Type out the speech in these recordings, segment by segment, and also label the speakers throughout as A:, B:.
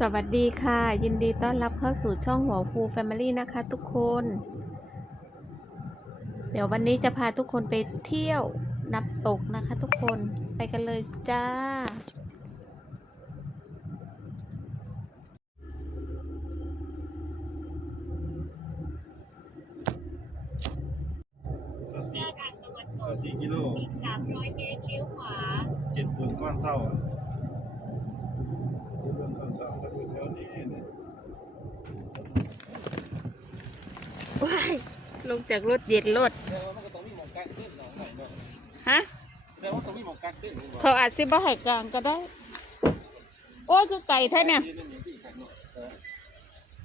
A: สวัสดีค่ะ ยินดีต้อนรับเข้าสู่ช่องหัวฟูแฟมิลี่นะคะทุกคน เดี๋ยววันนี้จะพาทุกคนไปเที่ยวน้ำตกนะคะทุกคนไปกันเลยจ้า
B: โซซี
C: หน้าทางตะวัน
B: โซ
C: ตก
B: ซีกิโล
C: อีก 300 เมตรเลี้ยวขวา
B: เจ็ดปูนก้อนเศร้าอะเรื่องก้อนเศร้าถ้าเป็นแถวนี้เนี่ย
A: ว้ายลงจากรถเย็นรถ
B: แต่ว่ามันก็ต้องมีหมองกลางขึ้นหน่อยหน่อยเนาะ
A: ฮะ
B: แต่ว่าต้องมีหมองกลางขึ้นหน่อย
A: เขาอาจสิบ่ให้กลางก็ได้ โอ้ยคือไก่แท้เนี่ย
B: นี่นั่นนี่ที่อีกครั้งเนาะเออ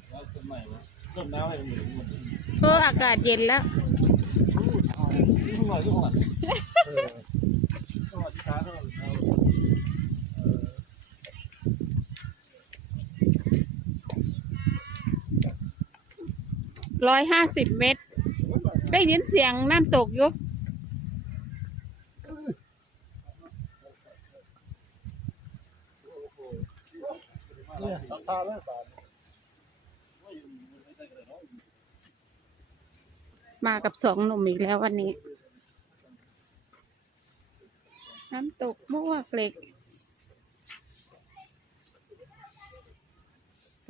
B: แล้วต้นใหม่วะต้นน้ำให้มันอยู่หมดเลย
A: เอออากาศเย็นแล้ว
B: นี่หัวนี่หัวเออต้องอธิษฐานเท่านั้นเอาเออ
A: ร้อยห้าสิบเมตร ได้ยินเสียงน้ำตกอยู่
B: เนี่ยราคาแล้วบ
A: มากับสองหนุ่มอีกแล้ววันนี้ น้ำตกมวกเหล็ก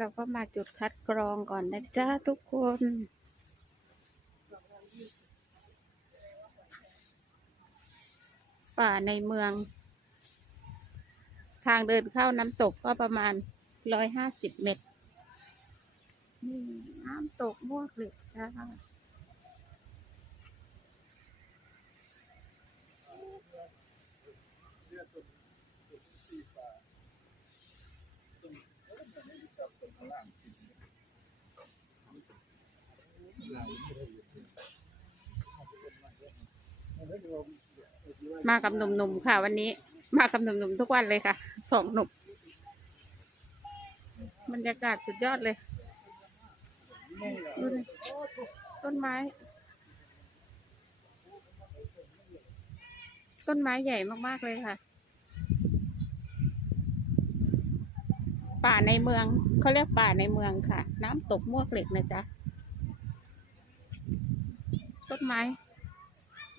A: เราก็มาจุดคัดกรองก่อนนะจ้าทุกคน ป่าในเมือง ทางเดินเข้าน้ำตกก็ประมาณร้อยห้าสิบเมตร นี่น้ำตกมวกเหล็กจ้า มากับหนุ่มๆค่ะ วันนี้ มากับหนุ่มๆทุกวันเลยค่ะสองหนุ่มบรรยากาศสุดยอดเลยดูดิต้นไม้ ต้นไม้ใหญ่มากๆเลยค่ะ ป่าในเมืองเขาเรียกป่าในเมืองค่ะ น้ำตกมวกเหล็กนะจ๊ะ ต้นไม้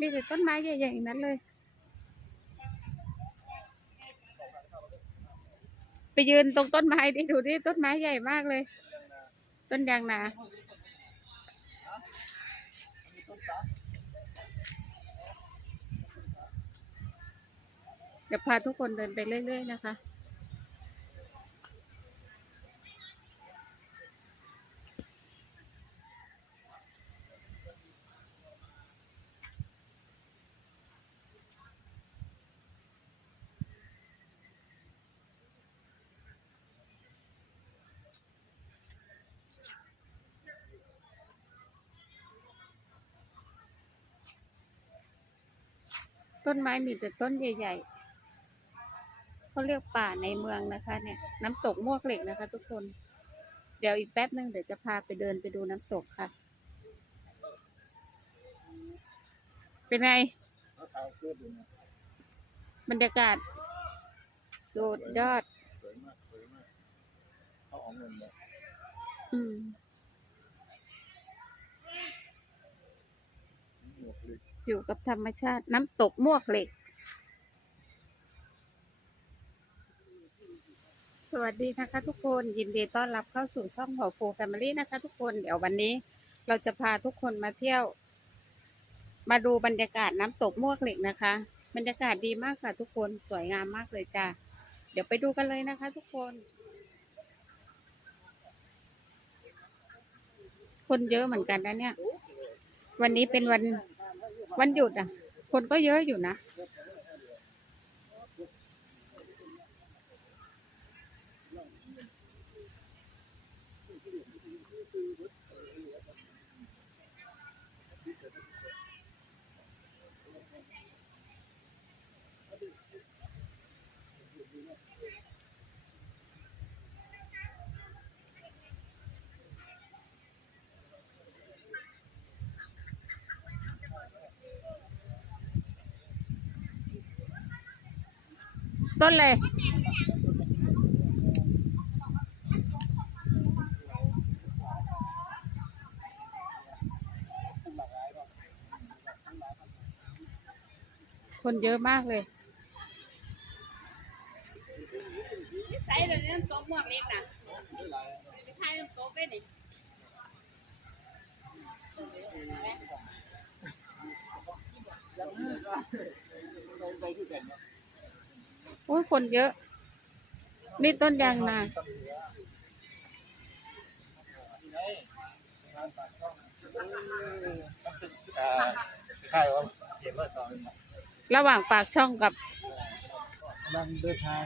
A: มีแต่ต้นไม้ใหญ่ๆนั้นเลย ไปยืนตรงต้นไม้ดิดูดิต้นไม้ใหญ่มากเลย ต้นยางนาเดี๋ยวพาทุกคนเดินไปเรื่อย ๆ นะคะ ต้นไม้มีแต่ต้นใหญ่ๆเขาเรียกป่าในเมืองนะคะ เนี่ย น้ำตกมวกเหล็กนะคะ ทุกคน เดี๋ยวอีกแป๊บนึงเดี๋ยวจะพาไปเดินไปดูน้ำตกค่ะ เป็นไง
B: ราคาเกินอยู่นะ
A: บรรยากาศ สุดยอด
B: สวยมากสวยมากเขาเอาเงินมา
A: อืม
B: หมวกเหล็ก
A: อยู่กับธรรมชาติน้ำตกมวกเหล็ก สวัสดีนะคะทุกคนยินดีต้อนรับเข้าสู่ช่องหัวฟูแฟมิลี่นะคะทุกคนเดี๋ยววันนี้เราจะพาทุกคนมาเที่ยว มาดูบรรยากาศน้ำตกมวกเหล็กนะคะ บรรยากาศดีมากค่ะทุกคนสวยงามมากเลยจ้าเดี๋ยวไปดูกันเลยนะคะ ทุกคน คนเยอะเหมือนกันนะเนี่ย วันนี้เป็นวัน วันหยุดอะ คนก็เยอะอยู่นะ ต้นเลยคนเยอะมากเลย
D: ใส่เลยน้ำตกมวกเล็กนะไปทายน้ำตกไนี่เราไปที่ด่
A: นนาะ อ้ยคนเยอะ นี่ต้นยางนา
B: อ่าค่ายว่าเขียนว่าตอน
A: ระหว่างปากช่องกับ
B: กำลังเดินทาง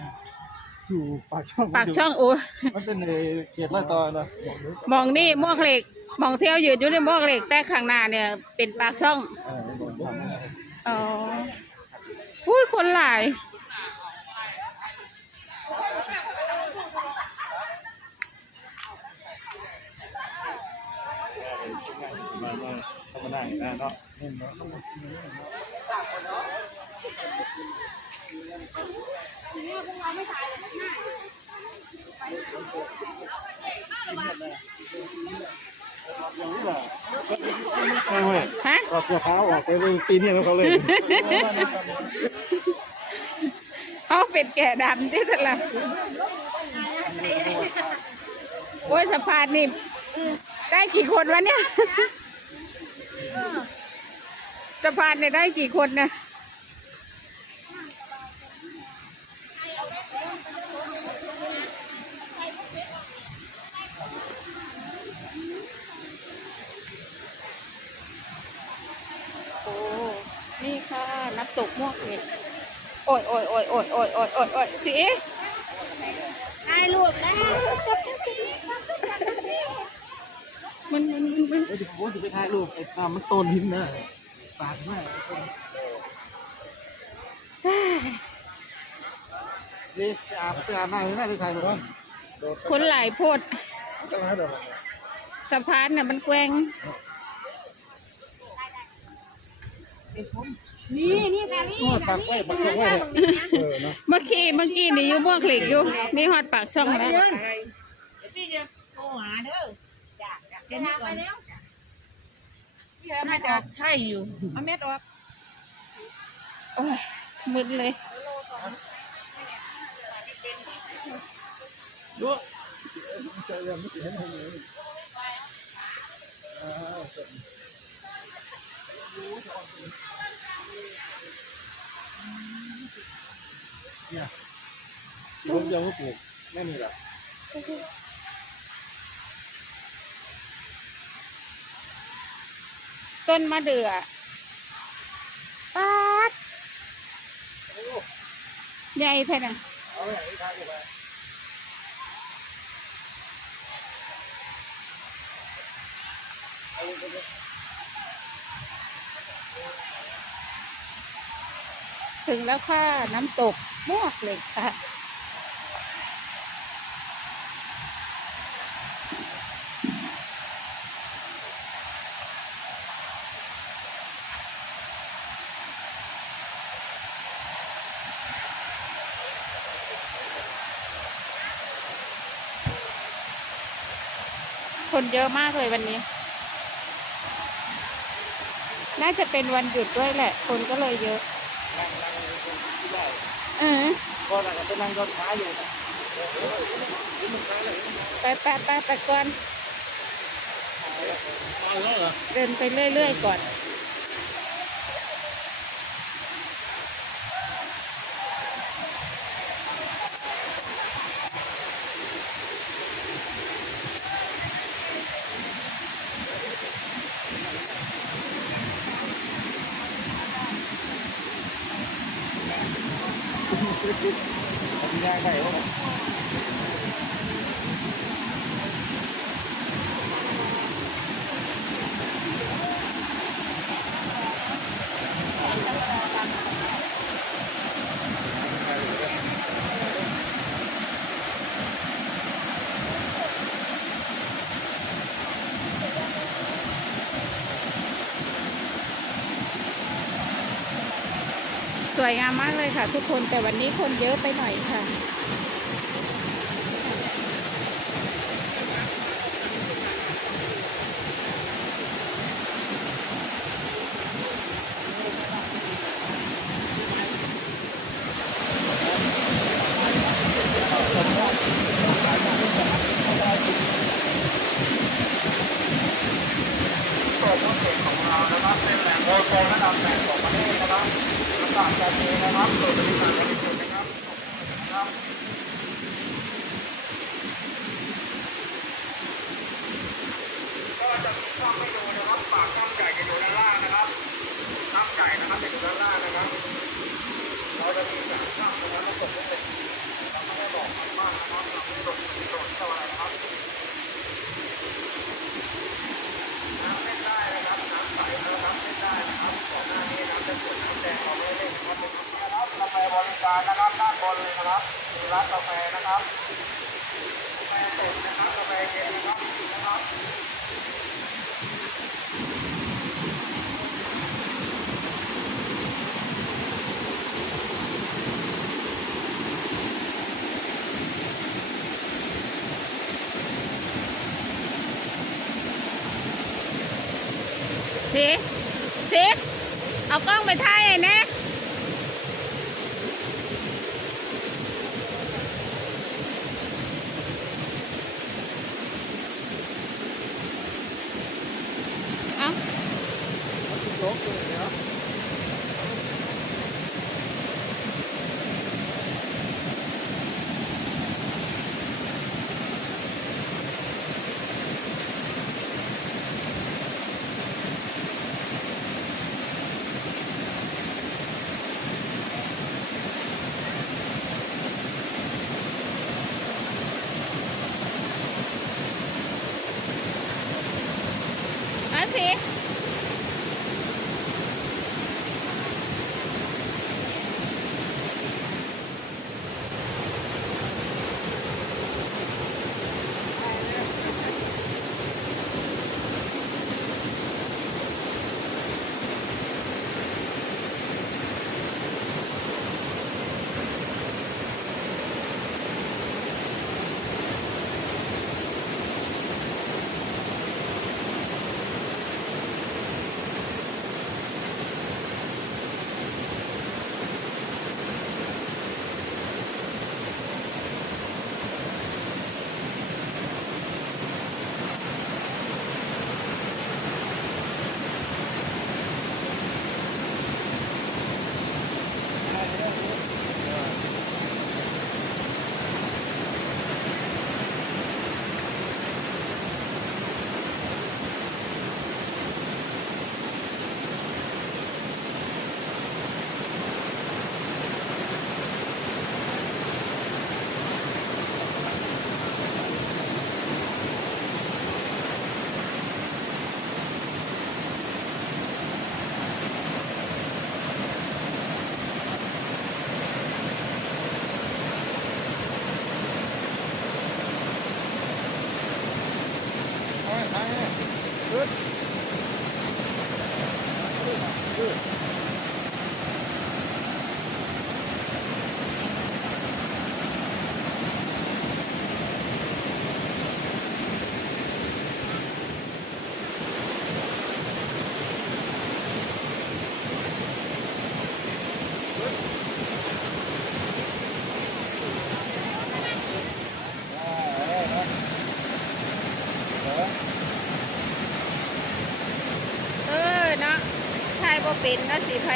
B: สู่ปากช่อง
A: ปากช่องโอ้ย
B: มันเป็นในเขียนว่าตอนนะ
A: มองนี่มวกเหล็กมองเที่ยวยืนอยู่ในมวกเหล็กแต่ข้างหน้าเนี่ยเป็นปากช่อง
B: เออบอกทำนะ
A: อ๋ออุ้ยคนหลาย
B: มามาเข้ามาได้ นะเนาะเนาะไม่เว้ย
A: ฮะ
B: ถอดเสื้อผ้าออกไปเลยปีนี้แล้วเขาเลย
A: เขาเป็นแก่ดำที่ตลาดโอ้ยสะพานนี่ ได้กี่คนวะเนี่ยะพานเนี่ยได้กี่คนนะโอ้ นี่ค่ะน้ำตกมวกเหล็กโอ้ยโอ้ยโอ้ยโอ้ยโอ้ยโอ้ยโอ้ยโอ้ยสิ
D: ถ่ายรูปได้
A: มันมันมันมัน
B: เดี๋ยวผมจะไปถ่ายรูปไอ้ตามมันโตนหินนะ ปากมากนี่อาบไปอาบน้ำไม่ได้ไปถ่ายรูป
A: คนหลายโพด
B: จะมาเดี๋ยว
A: สะพานน่ะมันแกว่ง
C: นี่นี่ค่ะนี่
B: โอ้ยปากไว้ปากช่องไว้เออเนาะ
A: เมื่อกี้เมื่อกี้นี่อยู่มวกเหล็กอยู่นี่ฮอดปากช่องแล้ว
D: พี่จะโทรหาเด้อจ้ะเดี๋ยวไปแล้ว
A: พี่เอ๋ใช่อยู่
D: เอาเม็ดออก
A: โอ้ยมึนเลย
B: ดูเนี่ยผมเยอะมาปลูกไม่มีหรอ
A: ต้นมะเดื่อป๊าดใหญ่แท้น่ะ
B: เอาไว้ให้ทางไป
A: ถึงแล้วค่ะ น้ำตกมวกเล็กค่ะ คนเยอะมากเลยวันนี้ น่าจะเป็นวันหยุดด้วยแหละ คนก็เลยเยอะ
B: นั่งนั่งที่ได้
A: เออ
B: ก็นั่งก็นั่งยอดขาอยู่นะ
A: ไปไปไปไปก่อน
B: มาแล้วเหรอ
A: เดินไปเรื่อยๆก่อน
B: ย่ายได้ว่า
A: สวยงามมากเลย ค่ะทุกคนแต่วันนี้คนเยอะไปหน่อยค่ะ
B: แรงของประเทศนะครับอากาศจะดีนะครับเปิดบริการบริสุทธิ์นะครับนะครับ ก็จะมีช่องให้ดูนะครับปากช่องใหญ่จะอยู่ด้านล่างนะครับช่ องใหญ่นะครับจะอยู่ด้านล่างนะครับ เราจะมีสามช่องนะครับผสมด้วยเราไม่ได้บอกมากนะครับเราไม่ได้บอกโดดเท่าอะไรนะครับน้ำเล่นได้นะครับน้ำใสนะครับเล่นได้นะครับก่อนหน้านี้น้ำจะขุ่นน้ำแดงเราไม่เล่นนะครับเป็นะครับกาแฟบริการนะครับด้านบนเลยนะครับมีร้านกาแฟนะครับกาแฟสดนะครับกาแฟเย็นนะครับ
A: สิสิเอากล้องไปถ่ายไอ้แน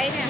A: เนาะสีไผเนี่ย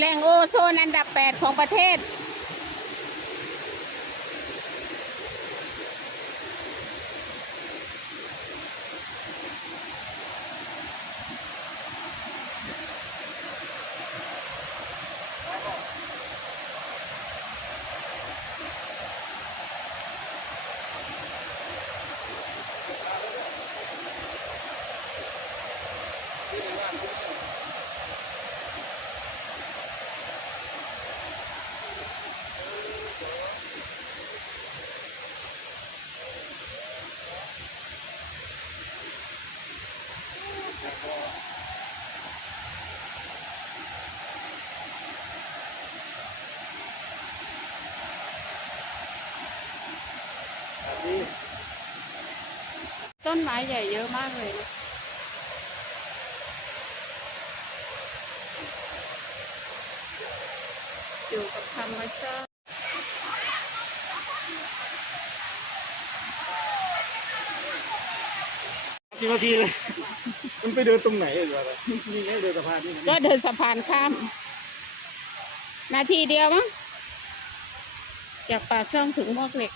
A: แหล่งโอโซนอันดับ 8 ของประเทศ ต้นไม้ใหญ่เยอะมากเลยนะอยู่กับธรรมชาติ
E: กี่นาทีเลย มันไปเดินตรงไหนอีกวะนี่ไงเดินสะพานนี่
A: ก็เดินสะพานข้าม นาทีเดียวมั้งจากปากช่องถึงมวกเหล็ก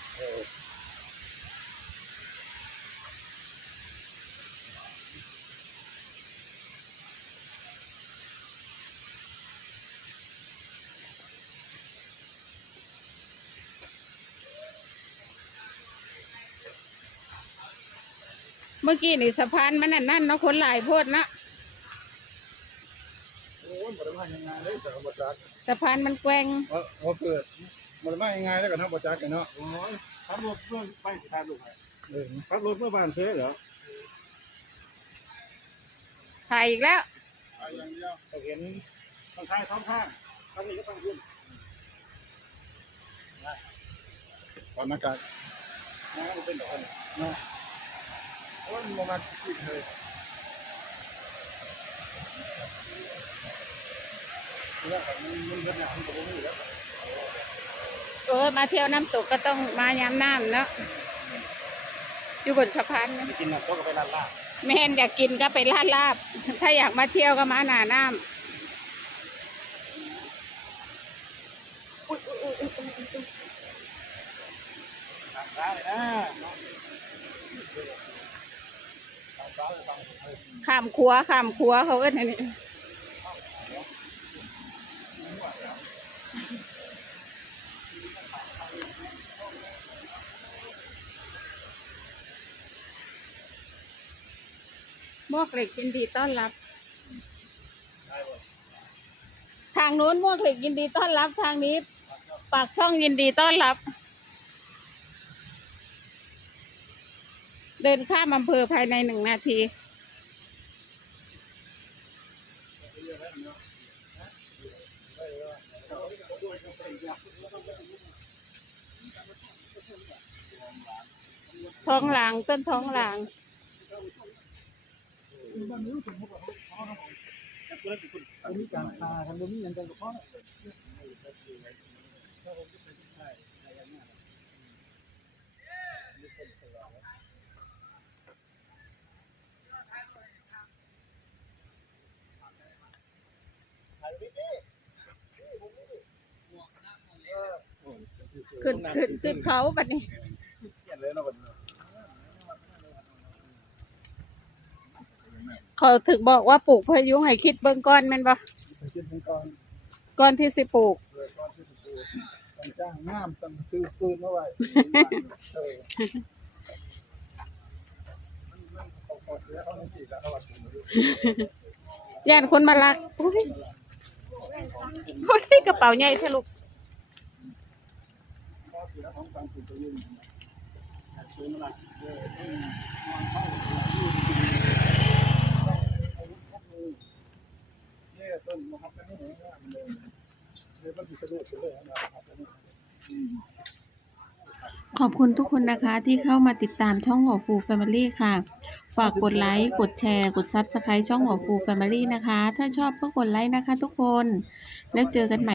A: เมื่อกี้นี่สะพานมันนั่นนั่นเนาะคนหลายโพดนะ
E: โอ้ยหมดมายังไงเลยแต่หมดจัก
A: สะพานมันแกว่ง
E: ว่าว่าเกิดหมดมายังไงแล้วกันทั้งหมดจักกันเนาะโอ้ยขับรถเมื่อไปสถานลูกเออขับรถเมื่อบ้านเซ่เหรอ
A: ถ่ายอีกแล้ว
E: ไปอย่างเดียวแต่เห็นทางท้ายสองข้างทางนี้ก็ต้องขึ้นตอนอากาศน้ำมันเป็นดอกเนาะโอ้ยมันมาคิดเลยเนี่ยมันมันเยอะหนามันก็ไม่มีแล้ว
A: เออ มาเที่ยวน้ำตกก็ต้องมายามน้ำเนาะอยู่บนสะพานนะ
E: ไม่กินน้ำก็ไปร้านลาบ
A: แม่นอยากกินก็ไปลาดลาบ ถ้าอยากมาเที่ยวก็มาหนาน้ำอุ๊ยอุ๊ยอุ๊ยอุ๊ยอุ๊ยอุ๊ย
E: ทางซ้ายนะทางซ้ายทาง
A: ขัวข้ามขัวเขาเอิ้นอันนี้มวกเหล็กยินดีต้อนรับ ทางโน้นมวกเหล็กยินดีต้อนรับ ทางนี้ ปากช่องยินดีต้อนรับ เดินข้ามอำเภอภายในหนึ่งนาที ท้องหลาง ต้นท้องหลาง
E: มีการพาทางนี้ยังจะกระเพาะ
A: ขึ้นขึ้นขึ้นเขาบัดนี้
E: เขียนเลยเนาะบัดนี้
A: เขาถึงบอกว่าปลูกพะยุงให้คิดเบิ่งก้อนแม่นบ่
E: ไปกินก่อน
A: ก้อนที่สิปลูก
E: เลยก่อนที่จะดูต้องจ้างน้ำต้องซื้อปืนมาไว้เออมันเอาขอดเสียเอาในสีแล้วเอาไว้ถุงมือ
A: ย่านคนมาลักโอ้ยโอ้ยกระเป๋าใหญ่ทะลุ
E: ขอเสียของการปลูกตัวยืนซื้อมาละเออต้องนอนเข้า ต้นมะขามกันนี่นะมันเลยเลยมันสิสะดุดเลยนะครับ
A: ขอบคุณทุกคนนะคะที่เข้ามาติดตามช่องหัวฟูแฟมิลี่ค่ะ ฝากกดไลค์กดแชร์กด Subscribe ช่องหัวฟูแฟมิลี่นะคะ ถ้าชอบก็กดไลค์นะคะทุกคนแล้วเจอกันใหม่